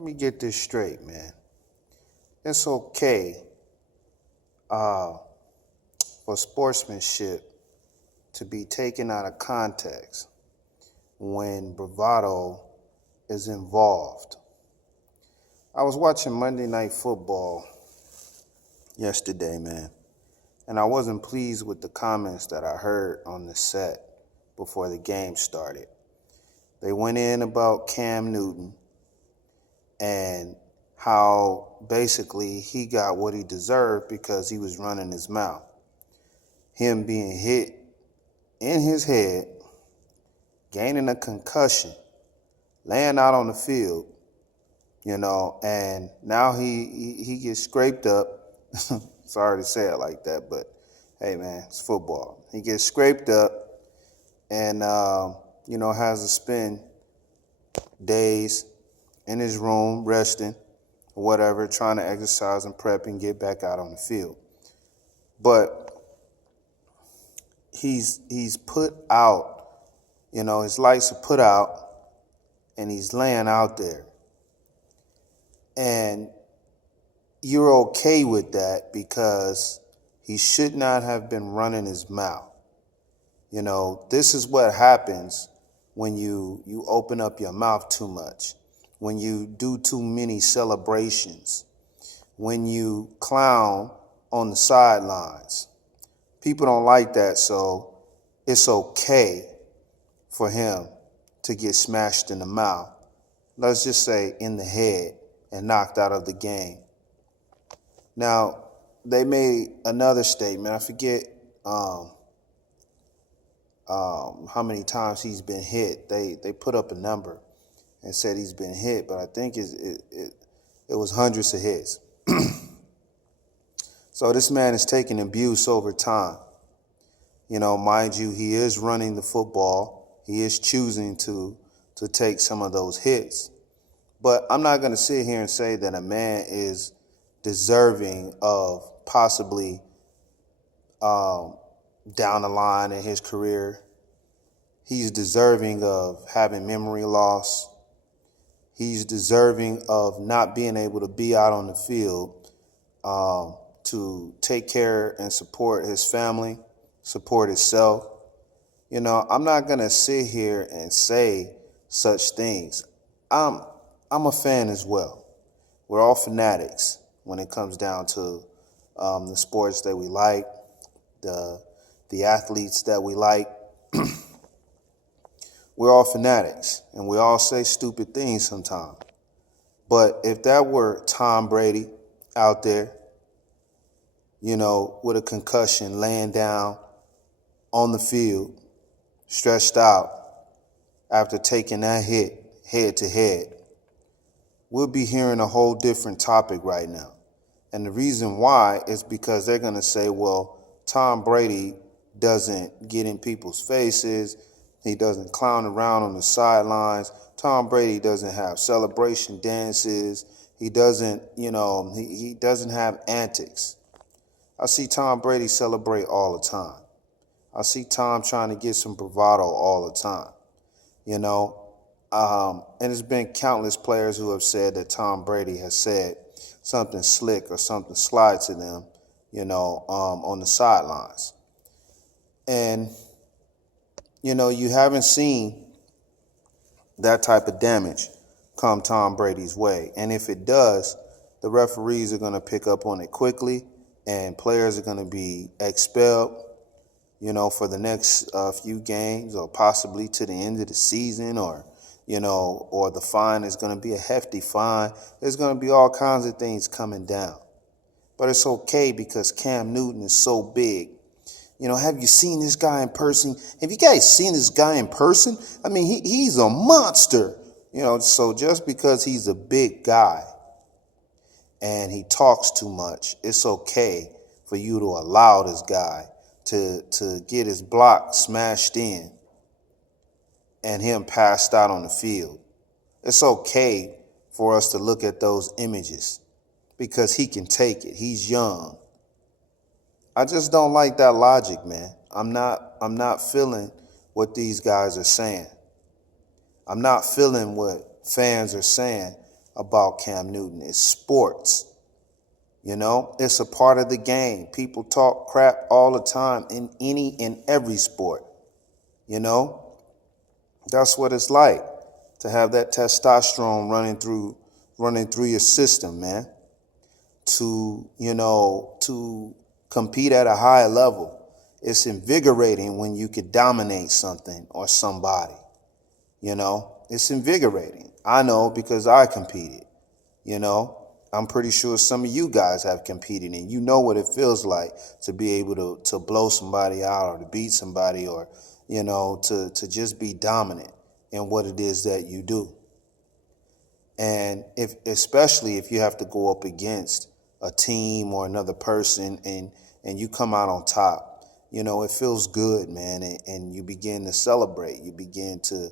Let me get this straight, man. It's okay uh, for sportsmanship to be taken out of context when bravado is involved. I was watching Monday Night Football yesterday, man, and I wasn't pleased with the comments that I heard on the set before the game started. They went in about Cam Newton and how basically he got what he deserved because he was running his mouth. Him being hit in his head, gaining a concussion, laying out on the field, and now he gets scraped up. Sorry to say it like that, but hey, man, it's football. He gets scraped up and, has to spend days in his room resting or whatever, trying to exercise and prep and get back out on the field. But he's put out, his lights are put out and he's laying out there. And you're okay with that because he should not have been running his mouth. This is what happens when you open up your mouth too much, when you do too many celebrations, when you clown on the sidelines. People don't like that, so it's okay for him to get smashed in the mouth. Let's just say in the head and knocked out of the game. Now, they made another statement. I forget how many times he's been hit. They put up a number and said he's been hit, but I think it was hundreds of hits. So this man is taking abuse over time. Mind you, he is running the football. He is choosing to take some of those hits. But I'm not going to sit here and say that a man is deserving of possibly down the line in his career. He's deserving of having memory loss. He's deserving of not being able to be out on the field to take care and support his family, support himself. I'm not going to sit here and say such things. I'm a fan as well. We're all fanatics when it comes down to the sports that we like, the athletes that we like. We're all fanatics, and we all say stupid things sometimes. But if that were Tom Brady out there, with a concussion, laying down on the field, stretched out after taking that hit head to head, we'll be hearing a whole different topic right now. And the reason why is because they're going to say, well, Tom Brady doesn't get in people's faces. He doesn't clown around on the sidelines. Tom Brady doesn't have celebration dances. He doesn't, he doesn't have antics. I see Tom Brady celebrate all the time. I see Tom trying to get some bravado all the time, and there's been countless players who have said that Tom Brady has said something slick or something sly to them, on the sidelines. And, you haven't seen that type of damage come Tom Brady's way. And if it does, the referees are going to pick up on it quickly and players are going to be expelled, for the next few games or possibly to the end of the season or the fine is going to be a hefty fine. There's going to be all kinds of things coming down. But it's okay because Cam Newton is so big. Have you seen this guy in person? Have you guys seen this guy in person? I mean, he's a monster. So just because he's a big guy and he talks too much, it's okay for you to allow this guy to get his block smashed in and him passed out on the field. It's okay for us to look at those images because he can take it. He's young. I just don't like that logic, man. I'm not feeling what these guys are saying. I'm not feeling what fans are saying about Cam Newton. It's sports. You know, it's a part of the game. People talk crap all the time in any and every sport. You know, that's what it's like to have that testosterone running through your system, man. To compete at a high level. It's invigorating when you could dominate something or somebody. You know, it's invigorating. I know because I competed. You know, I'm pretty sure some of you guys have competed, and you know what it feels like to be able to blow somebody out or to beat somebody, or, you know, to just be dominant in what it is that you do. And especially if you have to go up against a team or another person and you come out on top, you know, it feels good, man. And you begin to celebrate. You begin to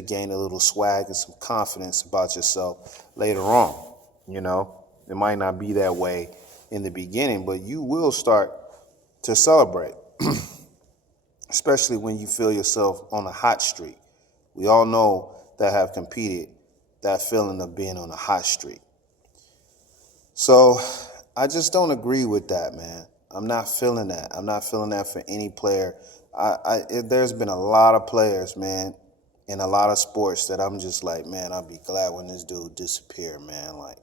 gain a little swag and some confidence about yourself later on. You know, it might not be that way in the beginning, but you will start to celebrate, especially when you feel yourself on a hot streak. We all know that have competed that feeling of being on a hot streak. So I just don't agree with that, man. I'm not feeling that. I'm not feeling that for any player. There's been a lot of players, man, in a lot of sports that I'm just like, man, I'll be glad when this dude disappear, man. Like,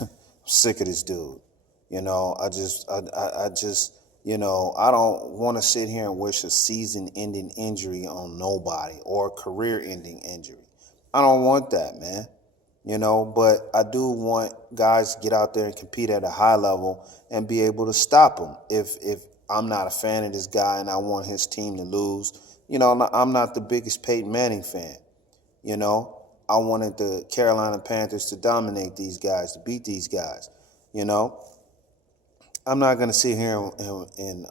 I'm sick of this dude. You know, I just, you know, I don't want to sit here and wish a season-ending injury on nobody or a career-ending injury. I don't want that, man. You know, but I do want guys to get out there and compete at a high level and be able to stop them. If I'm not a fan of this guy and I want his team to lose, you know, I'm not the biggest Peyton Manning fan. You know, I wanted the Carolina Panthers to dominate these guys, to beat these guys. You know, I'm not going to sit here and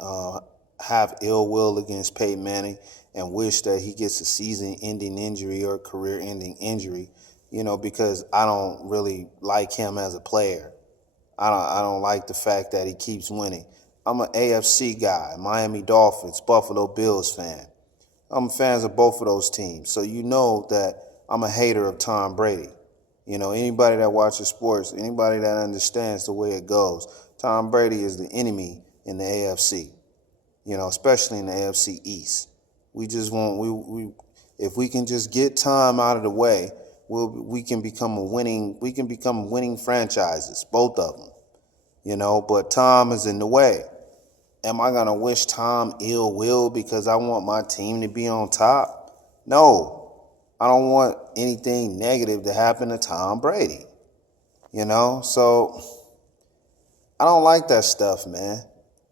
have ill will against Peyton Manning and wish that he gets a season-ending injury or a career-ending injury, you know, because I don't really like him as a player. I don't like the fact that he keeps winning. I'm an AFC guy, Miami Dolphins, Buffalo Bills fan. I'm fans of both of those teams. So you know that I'm a hater of Tom Brady. You know, anybody that watches sports, anybody that understands the way it goes, Tom Brady is the enemy in the AFC, you know, especially in the AFC East. We just want, if we can just get Tom out of the way, we can become winning franchises, both of them, you know, but Tom is in the way. Am I going to wish Tom ill will because I want my team to be on top? No, I don't want anything negative to happen to Tom Brady, you know, so I don't like that stuff, man.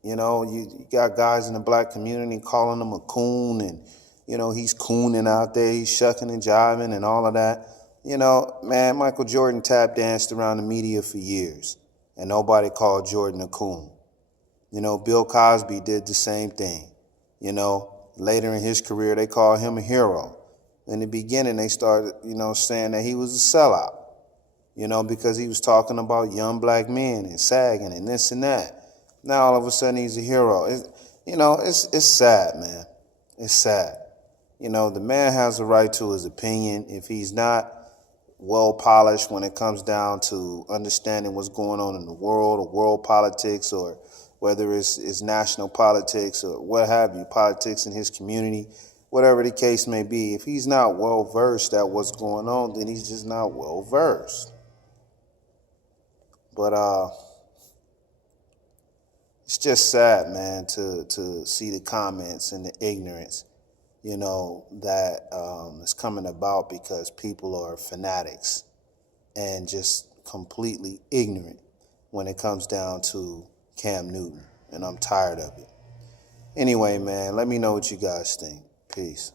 You know, you got guys in the black community calling him a coon, and, you know, he's cooning out there, he's shucking and jiving and all of that. You know, man, Michael Jordan tap danced around the media for years, and nobody called Jordan a coon. You know, Bill Cosby did the same thing. You know, later in his career, they called him a hero. In the beginning, they started, you know, saying that he was a sellout, you know, because he was talking about young black men and sagging and this and that. Now, all of a sudden, he's a hero. It's sad, man. It's sad. You know, the man has a right to his opinion. If he's not well polished when it comes down to understanding what's going on in the world or world politics, or whether it's national politics or what have you, politics in his community, whatever the case may be, if he's not well versed at what's going on, then he's just not well versed. But it's just sad, man, to see the comments and the ignorance, you know, that is coming about because people are fanatics and just completely ignorant when it comes down to Cam Newton, and I'm tired of it. Anyway, man, let me know what you guys think. Peace.